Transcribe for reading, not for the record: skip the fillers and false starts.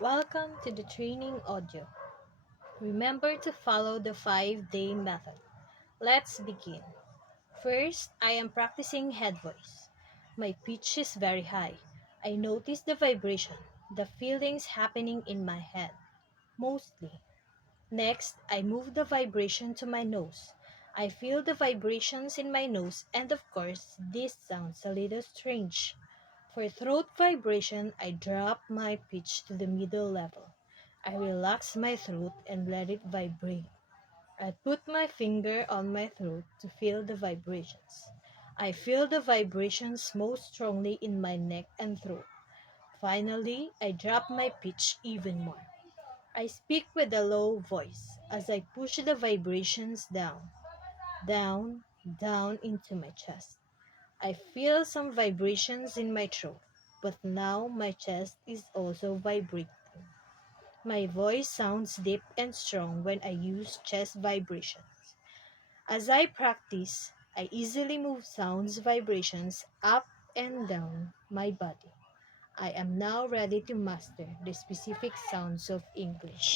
Welcome to the training audio. Remember to follow the 5-day method. Let's begin. First, I am practicing head voice. My pitch is very high. I notice the vibration, the feelings happening in my head, mostly. Next, I move the vibration to my nose. I feel the vibrations in my nose, and of course, this sounds a little strange. For throat vibration, I drop my pitch to the middle level. I relax my throat and let it vibrate. I put my finger on my throat to feel the vibrations. I feel the vibrations most strongly in my neck and throat. Finally, I drop my pitch even more. I speak with a low voice as I push the vibrations down, down, down into my chest. I feel some vibrations in my throat, but now my chest is also vibrating. My voice sounds deep and strong when I use chest vibrations. As I practice, I easily move sounds vibrations up and down my body. I am now ready to master the specific sounds of English.